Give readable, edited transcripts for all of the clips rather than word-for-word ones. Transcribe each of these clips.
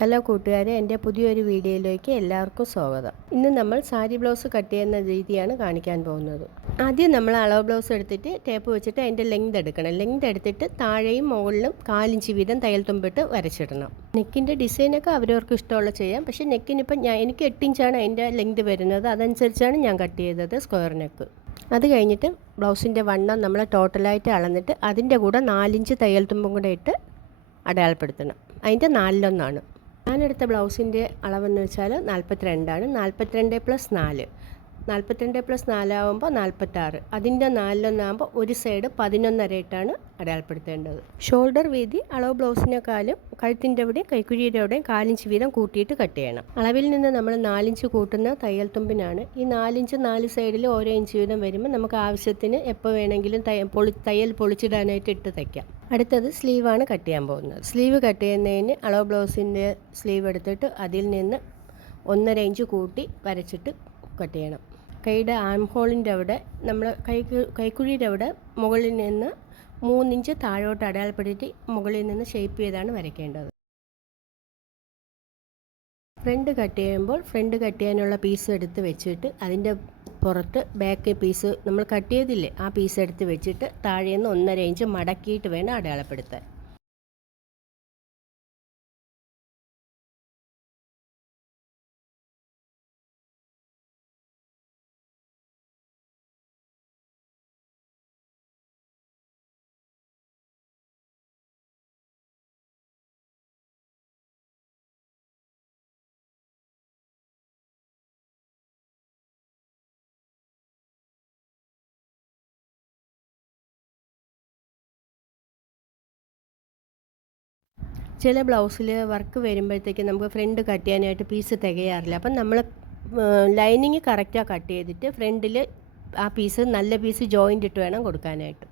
Hello കൂട്ടുകാരെ, എൻ്റെ പുതിയൊരു വീഡിയോയിലേക്ക് എല്ലാവർക്കും സ്വാഗതം. ഇന്ന് നമ്മൾ സാരി ബ്ലൗസ് കട്ട് ചെയ്യുന്ന രീതിയാണ് കാണിക്കാൻ പോകുന്നത്. ആദ്യം നമ്മൾ അളവ് ബ്ലൗസ് എടുത്തിട്ട് ടേപ്പ് വെച്ചിട്ട് അതിൻ്റെ ലെങ്ത് എടുക്കണം. ലെങ്ത് എടുത്തിട്ട് താഴെയും മുകളിലും 4 ഇഞ്ച് വീതം തയ്യൽ തുമ്പിട്ട് വരച്ചിടണം. നെക്കിൻ്റെ ഡിസൈനൊക്കെ അവരവർക്ക് ഇഷ്ടമുള്ള ചെയ്യാം. പക്ഷേ നെക്കിനിപ്പം എനിക്ക് 8 ഇഞ്ചാണ് അതിൻ്റെ ലെങ്ത് വരുന്നത്. അതനുസരിച്ചാണ് ഞാൻ കട്ട് ചെയ്തത് സ്ക്വയർ നെക്ക്. അത് കഴിഞ്ഞിട്ട് ബ്ലൗസിൻ്റെ വണ്ണം നമ്മൾ ടോട്ടലായിട്ട് അളന്നിട്ട് അതിൻ്റെ കൂടെ 4 ഇഞ്ച് തയ്യൽ തുമ്പും കൂടെ ഇട്ട് അടയാളപ്പെടുത്തണം. അതിൻ്റെ 4/1. ഞാനെടുത്ത ബ്ലൗസിൻ്റെ അളവെന്ന് വെച്ചാൽ 42ആണ്. 42+4 42+4 ആകുമ്പോൾ 46. അതിൻ്റെ 4/1 ഒരു സൈഡ് 11.5 ഇട്ടാണ് അടയാളപ്പെടുത്തേണ്ടത്. ഷോൾഡർ വീതി അളവ് ബ്ലൗസിനേക്കാളും കഴുത്തിൻ്റെ അവിടെയും കൈക്കുഴിയുടെ അവിടെയും 4 ഇഞ്ച് വീതം കൂട്ടിയിട്ട് കട്ട് ചെയ്യണം. അളവിൽ നിന്ന് നമ്മൾ 4 ഇഞ്ച് കൂട്ടുന്ന തയ്യൽ തുമ്പിനാണ്. ഈ 4 ഇഞ്ച് 4 സൈഡിൽ ഓരോ ഇഞ്ച് വീതം വരുമ്പോൾ നമുക്ക് ആവശ്യത്തിന് എപ്പോൾ വേണമെങ്കിലും തയ്യൽ പൊളിച്ചിടാനായിട്ട് ഇട്ട് തയ്ക്കാം. അടുത്തത് സ്ലീവാണ് കട്ട് ചെയ്യാൻ പോകുന്നത്. സ്ലീവ് കട്ട് ചെയ്യുന്നതിന് അളവ് ബ്ലൗസിൻ്റെ സ്ലീവ് എടുത്തിട്ട് അതിൽ നിന്ന് 1.5 ഇഞ്ച് കൂട്ടി വരച്ചിട്ട് കട്ട് ചെയ്യണം. കൈയുടെ ആം ഹോളിൻ്റെ അവിടെ നമ്മൾ കൈക്കുഴിയുടെ അവിടെ മുകളിൽ നിന്ന് 3 ഇഞ്ച് താഴോട്ട് അടയാളപ്പെടുത്തി മുകളിൽ നിന്ന് ഷേപ്പ് ചെയ്താണ് വരയ്ക്കേണ്ടത്. ഫ്രണ്ട് കട്ട് ചെയ്യുമ്പോൾ ഫ്രണ്ട് കട്ട് ചെയ്യാനുള്ള പീസ് എടുത്ത് വെച്ചിട്ട് അതിൻ്റെ പുറത്ത് ബാക്ക് പീസ് നമ്മൾ കട്ട് ചെയ്തില്ലേ ആ പീസ് എടുത്ത് വെച്ചിട്ട് താഴേന്ന് 1.5 ഇഞ്ച് മടക്കിയിട്ട് വേണം അടയാളപ്പെടുത്താൻ. ചില ബ്ലൗസിൽ വർക്ക് വരുമ്പോഴത്തേക്ക് നമുക്ക് ഫ്രണ്ട് കട്ട് ചെയ്യാനായിട്ട് പീസ് തികയാറില്ല. അപ്പം നമ്മൾ ലൈനിങ് കറക്റ്റാണ് കട്ട് ചെയ്തിട്ട് ഫ്രണ്ടിൽ ആ പീസ് നല്ല പീസ് ജോയിൻ്റ് ഇട്ട് വേണം കൊടുക്കാനായിട്ട്.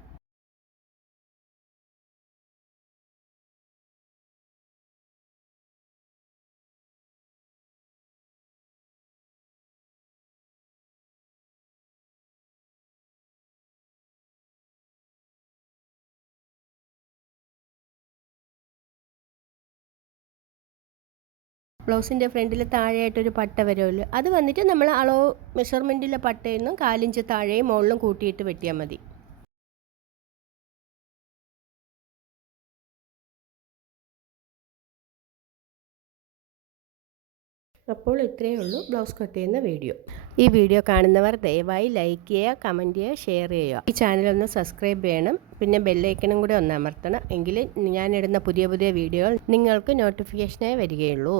ബ്ലൗസിൻ്റെ ഫ്രണ്ടിൽ താഴെയായിട്ടൊരു പട്ട വരുമല്ലോ, അത് വന്നിട്ട് നമ്മൾ അളവ് മെഷർമെൻറ്റിലെ പട്ടയിൽ നിന്നും 4 ഇഞ്ച് താഴെയും മുകളിലും കൂട്ടിയിട്ട് വെട്ടിയാൽ മതി. അപ്പോൾ ഇത്രയേ ഉള്ളൂ ബ്ലൗസ് കട്ട് ചെയ്യുന്ന വീഡിയോ. ഈ വീഡിയോ കാണുന്നവർ ദയവായി ലൈക്ക് ചെയ്യുക, കമൻറ്റ് ചെയ്യുക, ഷെയർ ചെയ്യുക. ഈ ചാനലൊന്ന് സബ്സ്ക്രൈബ് ചെയ്യണം. പിന്നെ ബെല്ലൈക്കനും കൂടി ഒന്ന് അമർത്തണം. എങ്കിൽ ഞാനിടുന്ന പുതിയ പുതിയ വീഡിയോകൾ നിങ്ങൾക്ക് നോട്ടിഫിക്കേഷനായി വരികയുള്ളൂ.